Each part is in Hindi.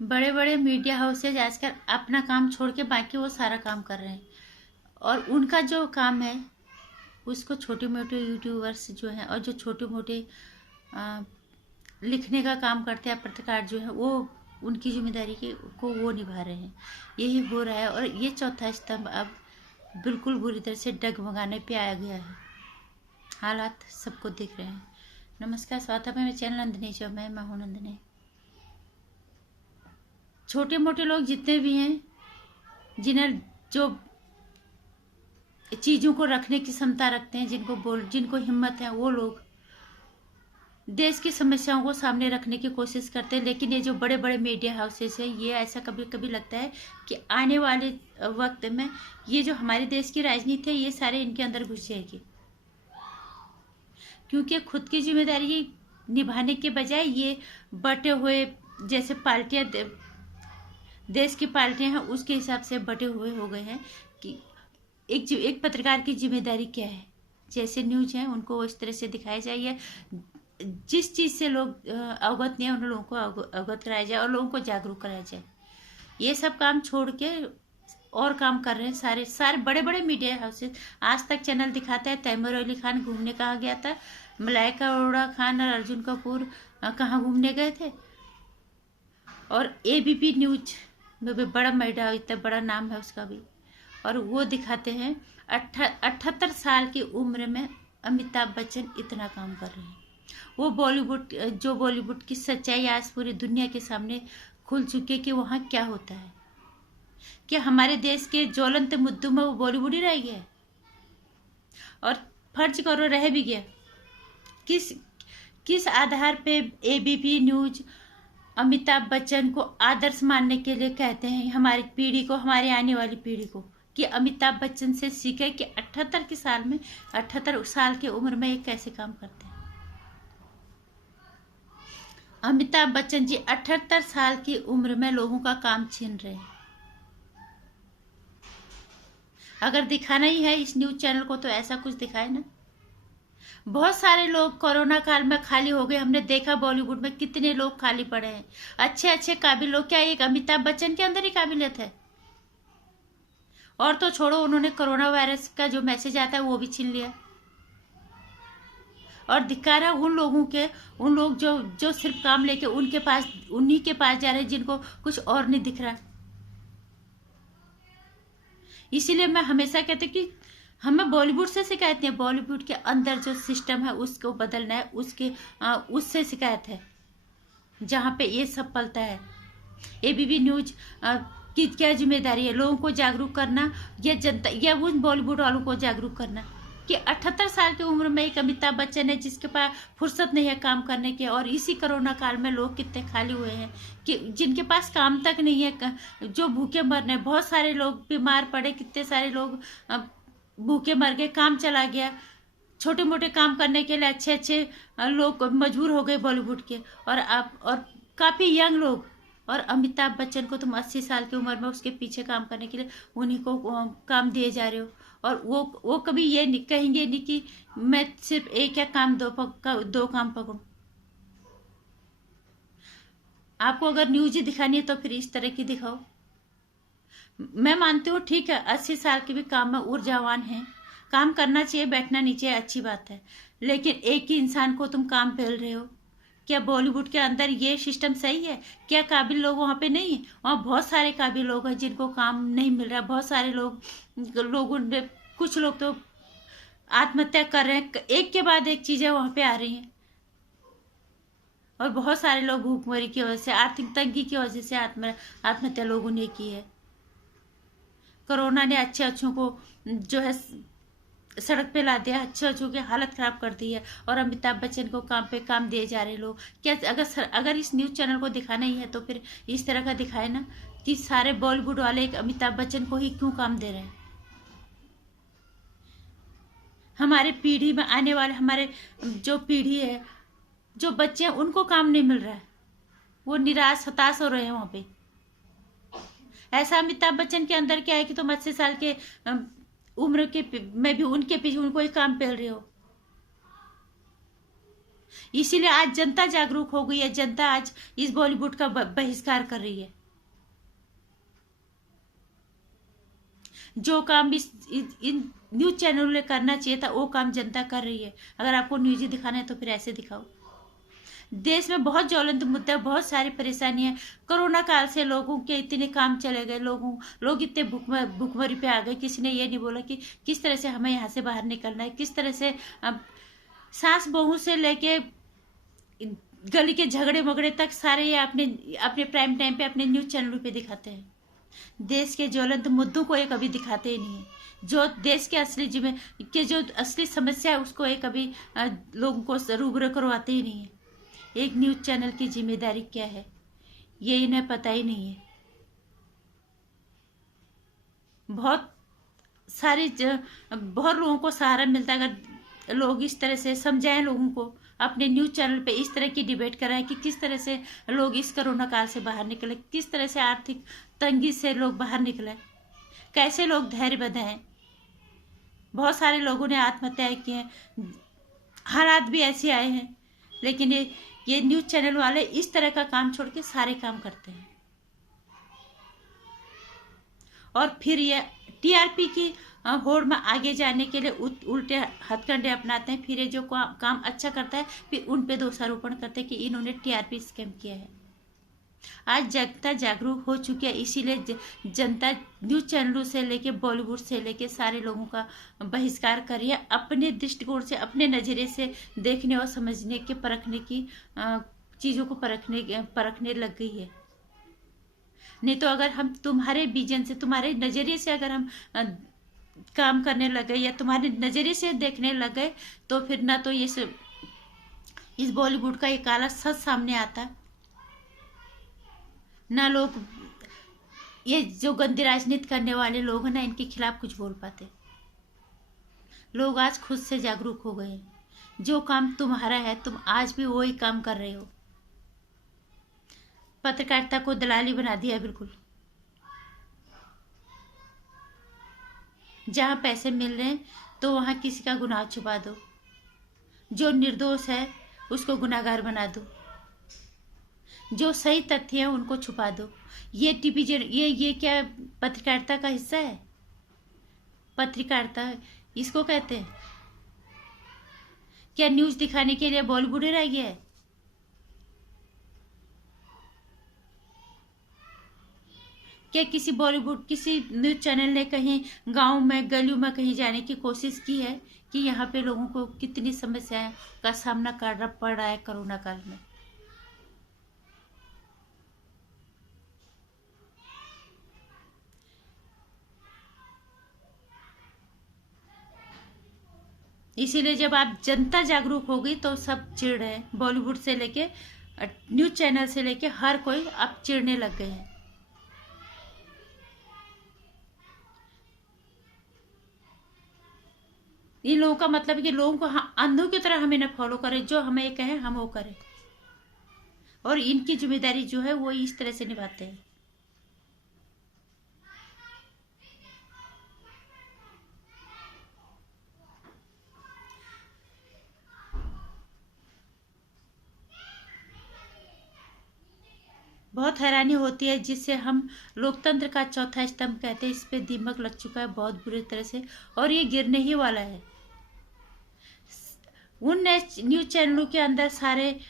बड़े बड़े मीडिया हाउसेज आजकल अपना काम छोड़ के बाकी वो सारा काम कर रहे हैं, और उनका जो काम है उसको छोटे मोटे यूट्यूबर्स जो हैं और जो छोटे मोटे लिखने का काम करते हैं पत्रकार जो हैं, वो उनकी जिम्मेदारी को वो निभा रहे हैं। यही हो रहा है, और ये चौथा स्तंभ अब बिल्कुल बुरी तरह से डगमगाने पे आया गया है। हालात सबको दिख रहे हैं। नमस्कार, स्वागत है मेरे चैनल नंदिनी जो मैं हूँ नंदिनी। छोटे मोटे लोग जितने भी हैं, जिन्हें जो चीज़ों को रखने की क्षमता रखते हैं, जिनको हिम्मत है, वो लोग देश की समस्याओं को सामने रखने की कोशिश करते हैं। लेकिन ये जो बड़े बड़े मीडिया हाउसेस हैं, ये ऐसा कभी कभी लगता है कि आने वाले वक्त में ये जो हमारे देश की राजनीति है, ये सारे इनके अंदर घुस जाएगी, क्योंकि खुद की जिम्मेदारी निभाने के बजाय ये बटे हुए, जैसे पार्टियां देश की पार्टियां हैं उसके हिसाब से बटे हुए हो गए हैं कि एक पत्रकार की जिम्मेदारी क्या है। जैसे न्यूज है उनको इस तरह से दिखाया जाए, जिस चीज़ से लोग अवगत नहीं है उन लोगों को अवगत कराया जाए और लोगों को जागरूक कराया जाए। ये सब काम छोड़ के और काम कर रहे हैं सारे सारे बड़े बड़े मीडिया हाउसेस। आज तक चैनल दिखाता है तैमूर अली खान घूमने कहाँ गया था, मलाइका अरोड़ा खान और अर्जुन कपूर कहाँ घूमने गए थे, और एबीपी न्यूज में भी बड़ा मीडिया, इतना बड़ा नाम है उसका भी, और वो दिखाते हैं 78 साल की उम्र में अमिताभ बच्चन इतना काम कर रहे हैं। वो बॉलीवुड की सच्चाई आज पूरी दुनिया के सामने खुल चुकी है कि वहाँ क्या होता है। क्या हमारे देश के ज्वलंत मुद्दों में वो बॉलीवुड ही रह गया है? और फर्ज करो रह भी गया, किस किस आधार पे एबीपी न्यूज अमिताभ बच्चन को आदर्श मानने के लिए कहते हैं हमारी पीढ़ी को, हमारी आने वाली पीढ़ी को, कि अमिताभ बच्चन से सीखे कि 78 साल की उम्र में ये कैसे काम करते हैं। अमिताभ बच्चन जी 78 साल की उम्र में लोगों का काम छीन रहे हैं। अगर दिखाना ही है इस न्यूज चैनल को तो ऐसा कुछ दिखाए ना। बहुत सारे लोग कोरोना काल में खाली हो गए। हमने देखा बॉलीवुड में कितने लोग खाली पड़े हैं, अच्छे अच्छे काबिल लोग। क्या एक अमिताभ बच्चन के अंदर ही काबिलियत है? और तो छोड़ो, उन्होंने कोरोना वायरस का जो मैसेज आता है वो भी छीन लिया। और धिक्कार है उन लोग जो सिर्फ काम लेके उन्हीं के पास जा रहे हैं जिनको कुछ और नहीं दिख रहा। इसीलिए मैं हमेशा कहती हूँ कि हमें बॉलीवुड से शिकायत नहीं, बॉलीवुड के अंदर जो सिस्टम है उसको बदलना है, उससे शिकायत है जहाँ पे ये सब पलता है। एबीपी न्यूज की क्या जिम्मेदारी है? लोगों को जागरूक करना, या जनता या उन बॉलीवुड वालों को जागरूक करना कि 78 साल की उम्र में एक अमिताभ बच्चन है जिसके पास फुर्सत नहीं है काम करने के। और इसी कोरोना काल में लोग कितने खाली हुए हैं कि जिनके पास काम तक नहीं है, जो भूखे मर रहे हैं। बहुत सारे लोग बीमार पड़े, कितने सारे लोग भूखे मर गए, काम चला गया। छोटे मोटे काम करने के लिए अच्छे अच्छे लोग मजबूर हो गए बॉलीवुड के, और काफ़ी यंग लोग। और अमिताभ बच्चन को तुम 80 साल की उम्र में उसके पीछे काम करने के लिए उन्हीं को काम दिए जा रहे हो। और वो कभी ये नहीं कहेंगे नहीं कि मैं सिर्फ एक या दो काम पकड़ूं। आपको अगर न्यूज ही दिखानी है तो फिर इस तरह की दिखाओ। मैं मानती हूँ ठीक है, 80 साल के भी काम में ऊर्जावान हैं, काम करना चाहिए, बैठना नहीं चाहिए, अच्छी बात है। लेकिन एक ही इंसान को तुम काम फेल रहे हो। क्या बॉलीवुड के अंदर ये सिस्टम सही है? क्या काबिल लोग वहाँ पे नहीं है? वहाँ बहुत सारे काबिल लोग हैं जिनको काम नहीं मिल रहा। बहुत सारे लोगों ने, कुछ लोग तो आत्महत्या कर रहे हैं, एक के बाद एक चीजें वहाँ पे आ रही हैं। और बहुत सारे लोग भूखमरी की वजह से, आर्थिक तंगी की वजह से आत्महत्या लोगों ने की है। कोरोना ने अच्छे अच्छों को जो है सड़क पे ला दिया, अच्छे अच्छों की हालत खराब कर दी है। और अमिताभ बच्चन को काम पे काम दिए जा रहे लोग। क्या अगर इस न्यूज चैनल को दिखाना ही है तो फिर इस तरह का दिखाए ना कि सारे बॉलीवुड वाले एक अमिताभ बच्चन को ही क्यों काम दे रहे हैं। हमारे पीढ़ी में आने वाले, हमारे जो पीढ़ी है, जो बच्चे हैं, उनको काम नहीं मिल रहा है। वो निराश हताश हो रहे हैं वहां पे। ऐसा अमिताभ बच्चन के अंदर क्या है कि तुम 80 साल के उम्र के में भी उनको ही काम पेल रहे हो। इसीलिए आज जनता जागरूक हो गई है। जनता आज इस बॉलीवुड का बहिष्कार कर रही है। जो काम इन न्यूज चैनल में करना चाहिए था वो काम जनता कर रही है। अगर आपको न्यूज ही दिखाना है तो फिर ऐसे दिखाओ। देश में बहुत ज्वलंत मुद्दा, बहुत सारी परेशानी है। कोरोना काल से लोगों के इतने काम चले गए, लोग इतने भुखमरी पे आ गए। किसी ने ये नहीं बोला कि किस तरह से हमें यहाँ से बाहर निकलना है, किस तरह से। अब सास बहू से लेके गली के झगड़े मगड़े तक सारे ये अपने प्राइम टाइम पे अपने न्यूज चैनलों पे दिखाते हैं। देश के ज्वलंत मुद्दों को ये कभी दिखाते ही नहीं है। जो देश के जो असली समस्या है उसको ये कभी लोगों को रूबरू करवाते ही नहीं है। एक न्यूज चैनल की जिम्मेदारी क्या है ये इन्हें पता ही नहीं है। बहुत लोगों को सहारा मिलता है अगर लोग इस तरह से समझाएं लोगों को। अपने न्यूज चैनल पे इस तरह की डिबेट कराएं कि किस तरह से लोग इस कोरोना काल से बाहर निकले, किस तरह से आर्थिक तंगी से लोग बाहर निकले, कैसे लोग धैर्य बधाएं। बहुत सारे लोगों ने आत्महत्याएं की हैं, हालात भी ऐसे आए हैं, लेकिन ये न्यूज चैनल वाले इस तरह का काम छोड़ के सारे काम करते हैं। और फिर ये टीआरपी की होड़ में आगे जाने के लिए उल्टे हथकंडे अपनाते हैं। फिर ये जो काम अच्छा करता है फिर उन पे दोषारोपण करते हैं कि इन्होंने टीआरपी स्कैम किया है। आज जनता जागरूक हो चुकी है, इसीलिए जनता न्यूज चैनलों से लेके बॉलीवुड से लेके सारे लोगों का बहिष्कार कर रही है। अपने दृष्टिकोण से, अपने नजरिए से देखने और समझने के, परखने की चीजों को परखने लग गई है। नहीं तो अगर हम तुम्हारे विजन से, तुम्हारे नजरिए से अगर हम काम करने लगे या तुम्हारे नजरिए से देखने लगे तो फिर ना तो इस बॉलीवुड का एक काला सच सामने आता, ना लोग ये जो गंदी राजनीति करने वाले लोग हैं ना इनके खिलाफ कुछ बोल पाते। लोग आज खुद से जागरूक हो गए हैं। जो काम तुम्हारा है तुम आज भी वही काम कर रहे हो। पत्रकारिता को दलाली बना दिया बिल्कुल। जहां पैसे मिल रहे हैं तो वहां किसी का गुनाह छुपा दो, जो निर्दोष है उसको गुनाहगार बना दो, जो सही तथ्य है उनको छुपा दो। ये ये क्या पत्रकारिता का हिस्सा है? पत्रकारिता इसको कहते हैं क्या? न्यूज दिखाने के लिए बॉलीवुड रह गया है? क्या किसी न्यूज चैनल ने कहीं गांव में, गलियों में कहीं जाने की कोशिश की है कि यहाँ पे लोगों को कितनी समस्याएं का सामना करना पड़ रहा है कोरोना काल में? इसीलिए जब आप जनता जागरूक हो गई तो सब चिढ़ रहे हैं। बॉलीवुड से लेके न्यूज चैनल से लेके हर कोई अब चिढ़ने लग गए हैं। इन लोगों का मतलब है कि लोगों को अंधों की तरह हमें न फॉलो करें, जो हमें ये कहें हम वो करें। और इनकी जिम्मेदारी जो है वो इस तरह से निभाते हैं। बहुत हैरानी होती है, जिससे हम लोकतंत्र का चौथा स्तंभ कहते हैं, इस पे दीमक लग चुका है बहुत बुरी तरह से और ये गिरने ही वाला है। उन न्यूज चैनलों के अंदर सारे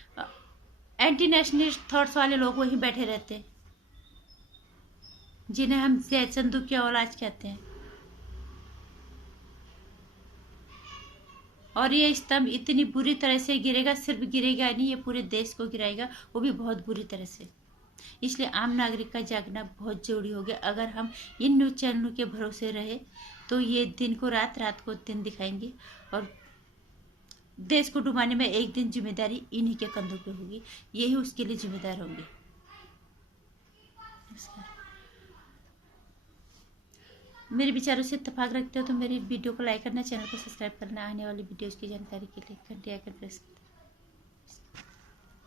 एंटी नेशनलिस्ट थॉट्स वाले लोग वहीं बैठे रहते हैं, जिन्हें हम संदू की औलाद कहते हैं। और ये स्तंभ इतनी बुरी तरह से गिरेगा, सिर्फ गिरेगा नहीं, ये पूरे देश को गिराएगा, वो भी बहुत बुरी तरह से। इसलिए आम नागरिक का जागना बहुत जरूरी हो गया। अगर हम इन न्यूज चैनलों के भरोसे रहे तो ये दिन को रात, रात को दिन दिखाएंगे और देश को डुबाने में एक दिन जिम्मेदारी इन्हीं के कंधों पे होगी। यही उसके लिए जिम्मेदार होंगे। मेरे विचारों से इत्तेफाक रखते हो तो मेरी वीडियो को लाइक करना, चैनल को सब्सक्राइब करना, आने वाली वीडियोस की जानकारी के लिए घंटी आइकन प्रेस करना।